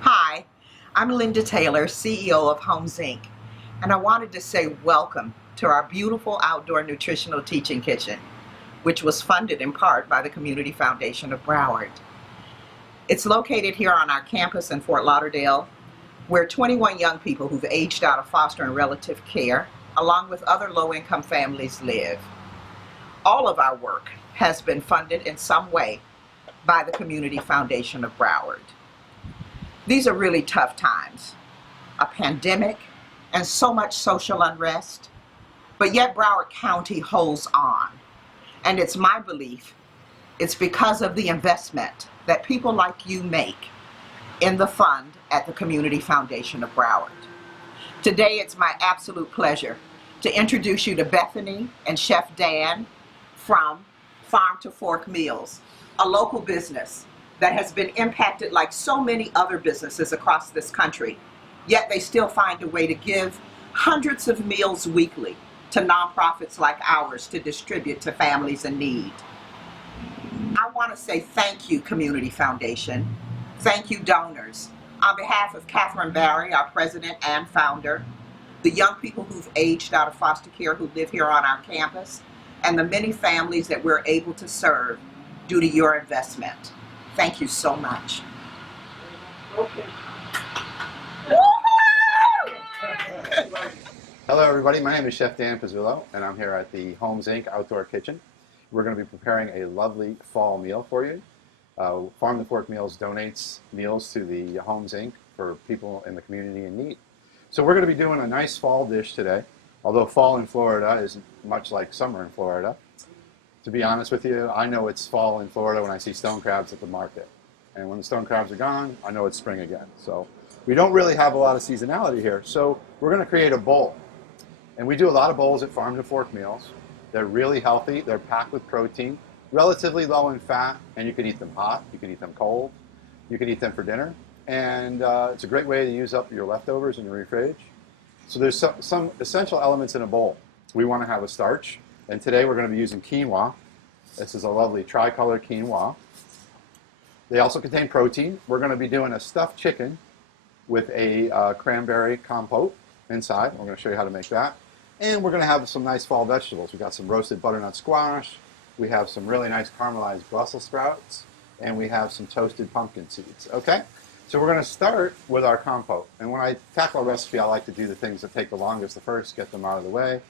Hi, I'm Linda Taylor, CEO of H.O.M.E.S, Inc., and I wanted to say welcome to our beautiful outdoor nutritional teaching kitchen, which was funded in part by the Community Foundation of Broward. It's located here on our campus in Fort Lauderdale, where 21 young people who've aged out of foster and relative care, along with other low-income families, live. All of our work has been funded in some way by the Community Foundation of Broward. These are really tough times, a pandemic and so much social unrest, but yet Broward County holds on. And it's my belief it's because of the investment that people like you make in the fund at the Community Foundation of Broward. Today it's my absolute pleasure to introduce you to Bethany and Chef Dan from Farm to Fork Meals, a local business that has been impacted like so many other businesses across this country, yet they still find a way to give hundreds of meals weekly to nonprofits like ours to distribute to families in need. I want to say thank you, Community Foundation. Thank you, donors. On behalf of Catherine Barry, our president and founder, the young people who've aged out of foster care who live here on our campus, and the many families that we're able to serve due to your investment. Thank you so much. Okay. Hello everybody, my name is Chef Dan Pizzullo and I'm here at the H.O.M.E.S Inc. Outdoor Kitchen. We're going to be preparing a lovely fall meal for you. Farm to Fork Meals donates meals to the H.O.M.E.S Inc. for people in the community in need. So we're going to be doing a nice fall dish today, although fall in Florida isn't much like summer in Florida. To be honest with you, I know it's fall in Florida when I see stone crabs at the market. And when the stone crabs are gone, I know it's spring again. So we don't really have a lot of seasonality here. So we're going to create a bowl. And we do a lot of bowls at Farm to Fork Meals. They're really healthy. They're packed with protein, relatively low in fat, and you can eat them hot. You can eat them cold. You can eat them for dinner. And it's a great way to use up your leftovers in your fridge. So there's some essential elements in a bowl. We want to have a starch. And today we're going to be using quinoa. This is a lovely tricolor quinoa. They also contain protein. We're going to be doing a stuffed chicken with a cranberry compote inside. We're going to show you how to make that. And we're going to have some nice fall vegetables. We've got some roasted butternut squash. We have some really nice caramelized Brussels sprouts. And we have some toasted pumpkin seeds. Okay? So we're going to start with our compote. And when I tackle a recipe, I like to do the things that take the longest first, get them out of the way.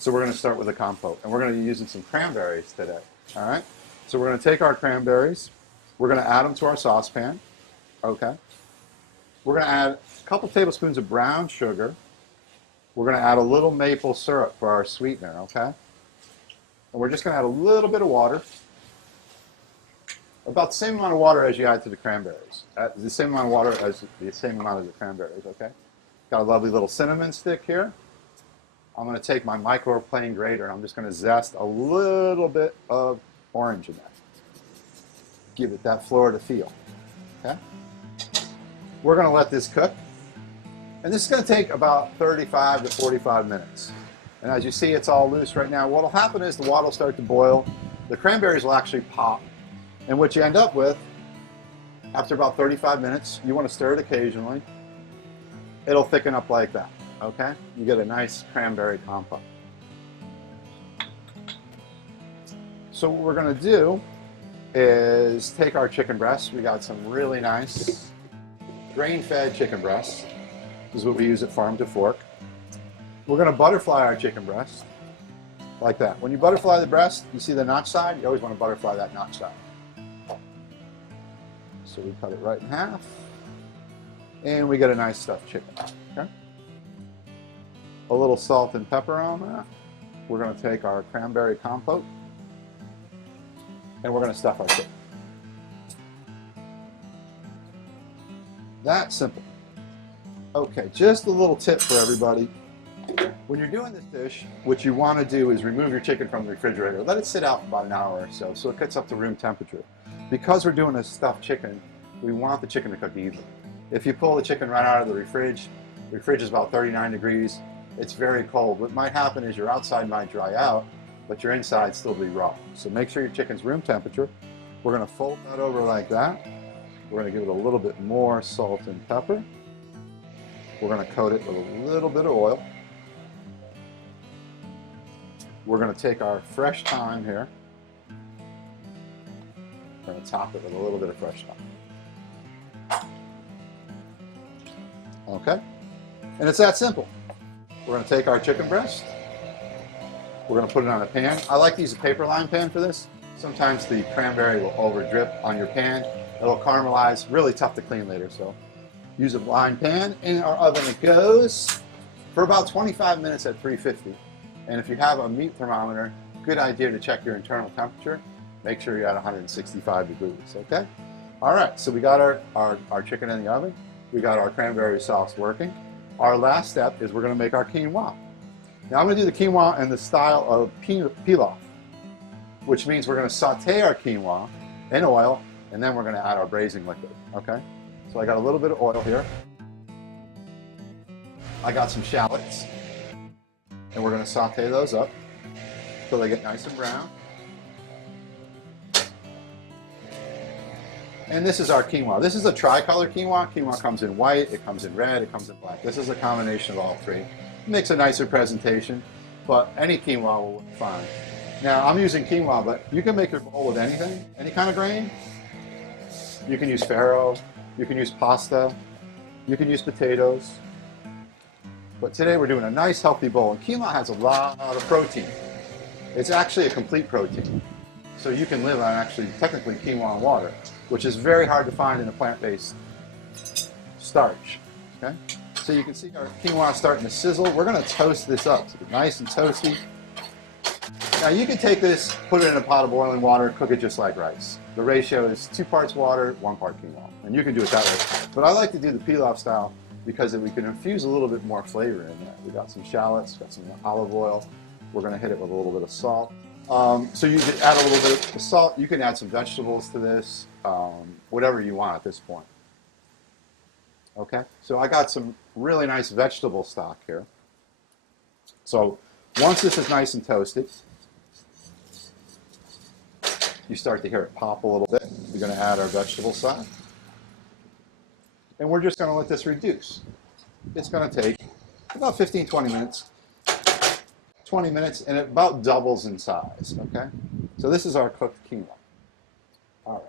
So we're going to start with the compote, and we're going to be using some cranberries today, all right? So we're going to take our cranberries, we're going to add them to our saucepan, okay? We're going to add a couple tablespoons of brown sugar. We're going to add a little maple syrup for our sweetener, okay? And we're just going to add a little bit of water, about the same amount of water as you add to the cranberries, the same amount of water as the same amount of the cranberries, okay? Got a lovely little cinnamon stick here. I'm going to take my microplane grater and I'm just going to zest a little bit of orange in there. Give it that Florida feel. Okay? We're going to let this cook. And this is going to take about 35 to 45 minutes. And as you see, it's all loose right now. What will happen is the water will start to boil. The cranberries will actually pop. And what you end up with, after about 35 minutes, you want to stir it occasionally. It'll thicken up like that. Okay, you get a nice cranberry compote. So what we're going to do is take our chicken breasts. We got some really nice grain-fed chicken breasts. This is what we use at Farm to Fork. We're going to butterfly our chicken breast like that. When you butterfly the breast, you see the notch side? You always want to butterfly that notch side. So we cut it right in half, and we get a nice stuffed chicken. Okay. A little salt and pepper on that. We're going to take our cranberry compote and we're going to stuff our chicken. That simple. Okay, just a little tip for everybody. When you're doing this dish, what you want to do is remove your chicken from the refrigerator. Let it sit out for about an hour or so it gets up to room temperature. Because we're doing a stuffed chicken, we want the chicken to cook evenly. If you pull the chicken right out of the fridge is about 39 degrees. It's very cold. What might happen is your outside might dry out, but your inside still be raw. So make sure your chicken's room temperature. We're going to fold that over like that. We're going to give it a little bit more salt and pepper. We're going to coat it with a little bit of oil. We're going to take our fresh thyme here. We're going to top it with a little bit of fresh thyme. Okay? And it's that simple. We're going to take our chicken breast. We're going to put it on a pan. I like to use a paper lined pan for this. Sometimes the cranberry will over drip on your pan. It'll caramelize, really tough to clean later. So use a lined pan. In our oven it goes for about 25 minutes at 350. And if you have a meat thermometer, good idea to check your internal temperature. Make sure you're at 165 degrees, okay? All right, so we got our chicken in the oven. We got our cranberry sauce working. Our last step is we're going to make our quinoa. Now I'm going to do the quinoa in the style of pilaf, which means we're going to saute our quinoa in oil, and then we're going to add our braising liquid, okay? So I got a little bit of oil here. I got some shallots, and we're going to saute those up until they get nice and brown. And this is our quinoa. This is a tricolor quinoa. Quinoa comes in white, it comes in red, it comes in black. This is a combination of all three. It makes a nicer presentation, but any quinoa will work fine. Now I'm using quinoa, but you can make your bowl with anything, any kind of grain. You can use farro, you can use pasta, you can use potatoes. But today we're doing a nice healthy bowl, and quinoa has a lot of protein. It's actually a complete protein. So you can live on actually technically quinoa and water, which is very hard to find in a plant-based starch. Okay? So you can see our quinoa starting to sizzle. We're going to toast this up to be nice and toasty. Now you can take this, put it in a pot of boiling water, cook it just like rice. The ratio is 2 parts water, 1 part quinoa. And you can do it that way. But I like to do the pilaf style because we can infuse a little bit more flavor in there. We got some shallots, got some olive oil. We're going to hit it with a little bit of salt. So you could add a little bit of salt. You can add some vegetables to this, whatever you want at this point. Okay, so I got some really nice vegetable stock here. So once this is nice and toasted, you start to hear it pop a little bit. We're going to add our vegetable stock. And we're just going to let this reduce. It's going to take about 15-20 minutes. 20 minutes, and it about doubles in size, okay? So this is our cooked quinoa. All right.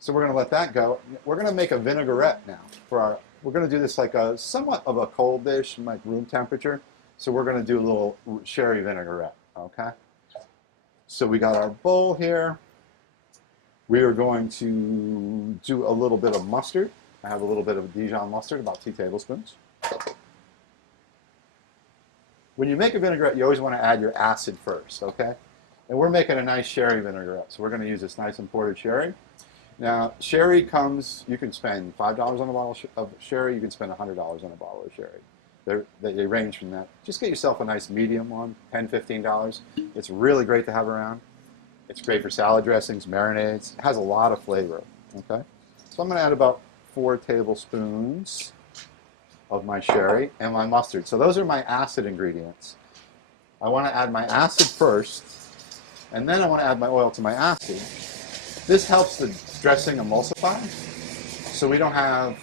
So we're going to let that go. We're going to make a vinaigrette now. We're going to do this like a somewhat of a cold dish, like room temperature. So we're going to do a little sherry vinaigrette, okay? So we got our bowl here. We are going to do a little bit of mustard. I have a little bit of Dijon mustard, about 2 tablespoons. When you make a vinaigrette, you always want to add your acid first, okay? And we're making a nice sherry vinaigrette, so we're going to use this nice imported sherry. Now, sherry comes, you can spend $5 on a bottle of sherry, you can spend $100 on a bottle of sherry. They range from that. Just get yourself a nice medium one, $10, $15. It's really great to have around. It's great for salad dressings, marinades. It has a lot of flavor, okay? So I'm going to add about 4 tablespoons of my sherry and my mustard. So those are my acid ingredients. I want to add my acid first, and then I want to add my oil to my acid. This helps the dressing emulsify, so we have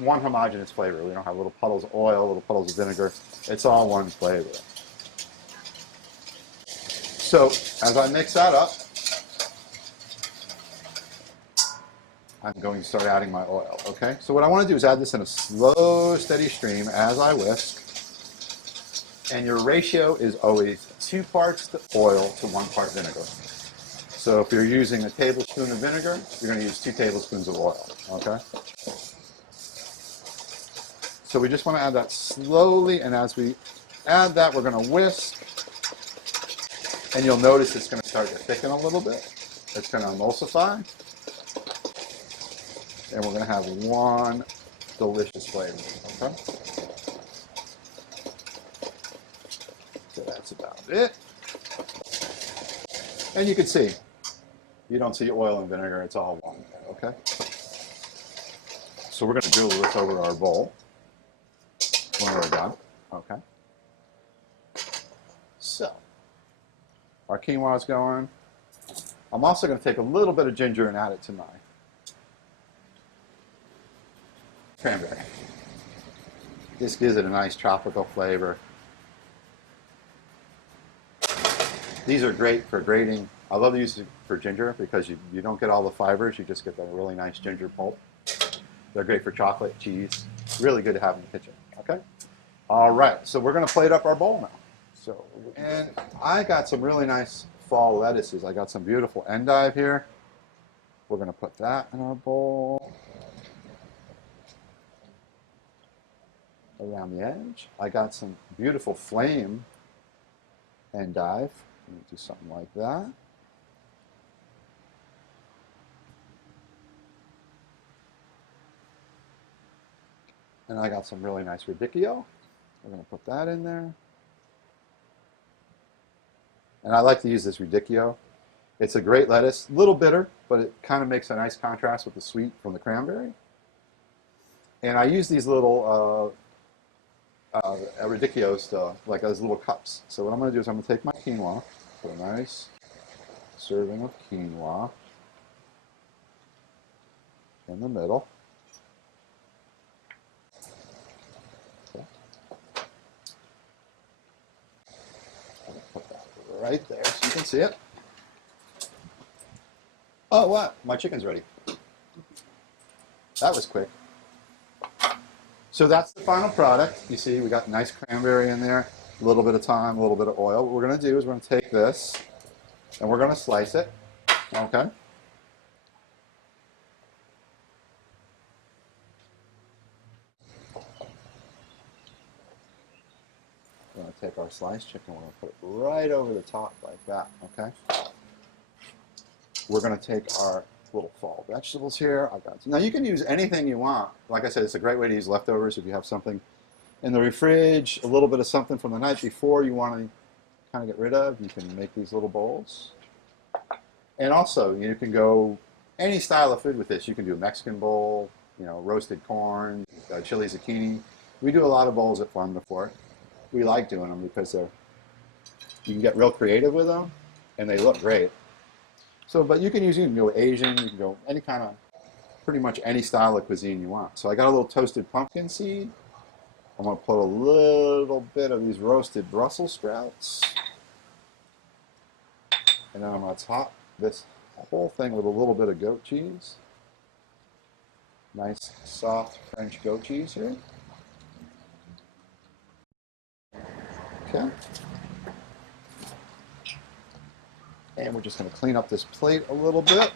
one homogeneous flavor. We don't have little puddles of oil, little puddles of vinegar. It's all one flavor. So as I mix that up, I'm going to start adding my oil, okay? So what I want to do is add this in a slow, steady stream as I whisk. And your ratio is always 2 parts oil to 1 part vinegar. So if you're using a tablespoon of vinegar, you're going to use 2 tablespoons of oil, okay? So we just want to add that slowly, and as we add that, we're going to whisk. And you'll notice it's going to start to thicken a little bit. It's going to emulsify. And we're going to have one delicious flavor, okay? So that's about it. And you can see, you don't see oil and vinegar, it's all one, okay? So we're going to drill this over our bowl when we're done, okay? So, our quinoa is going. I'm also going to take a little bit of ginger and add it to my cranberry. This gives it a nice tropical flavor. These are great for grating. I love to use it for ginger because you don't get all the fibers, you just get the really nice ginger pulp. They're great for chocolate, cheese. Really good to have in the kitchen, okay? All right, so we're gonna plate up our bowl now. And I got some really nice fall lettuces. I got some beautiful endive here. We're gonna put that in our bowl. Around the edge. I got some beautiful flame endive. Let me do something like that. And I got some really nice radicchio. We're going to put that in there. And I like to use this radicchio. It's a great lettuce, a little bitter, but it kind of makes a nice contrast with the sweet from the cranberry. And I use these little radicchios to, like as little cups. So what I'm going to do is I'm going to take my quinoa, put a nice serving of quinoa in the middle. Put that right there so you can see it. Oh, what? My chicken's ready. That was quick. So that's the final product. You see, we got nice cranberry in there, a little bit of thyme, a little bit of oil. What we're going to do is we're going to take this and we're going to slice it. Okay. We're going to take our sliced chicken, we're going to put it right over the top like that, okay? We're going to take our little fall vegetables here. Now you can use anything you want. Like I said, it's a great way to use leftovers if you have something in the fridge, a little bit of something from the night before you want to kind of get rid of. You can make these little bowls. And also, you can go any style of food with this. You can do a Mexican bowl, you know, roasted corn, chili zucchini. We do a lot of bowls at Farm to Fork. We like doing them because you can get real creative with them, and they look great. So, but you can go Asian, you can go any kind of, pretty much any style of cuisine you want. So I got a little toasted pumpkin seed. I'm going to put a little bit of these roasted Brussels sprouts. And then I'm going to top this whole thing with a little bit of goat cheese. Nice, soft French goat cheese here. Okay. And we're just going to clean up this plate a little bit.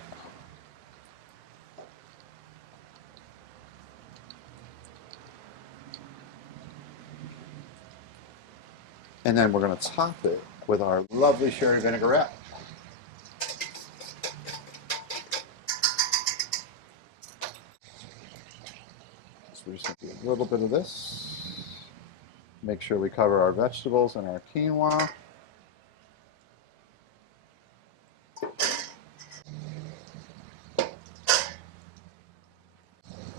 And then we're going to top it with our lovely sherry vinaigrette. So we're just going to do a little bit of this. Make sure we cover our vegetables and our quinoa.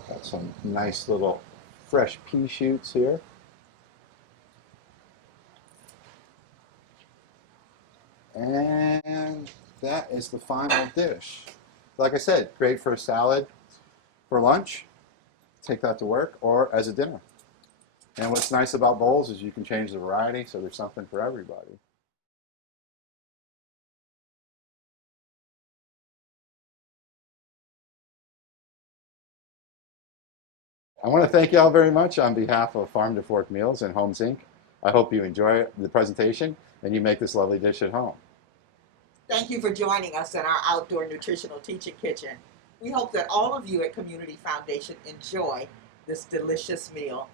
Got some nice little fresh pea shoots here. And that is the final dish. Like I said, great for a salad for lunch. Take that to work, or as a dinner. And what's nice about bowls is you can change the variety, so there's something for everybody. I want to thank you all very much on behalf of Farm to Fork Meals and H.O.M.E.S Inc. I hope you enjoy the presentation and you make this lovely dish at home. Thank you for joining us in our outdoor nutritional teaching kitchen. We hope that all of you at Community Foundation enjoy this delicious meal.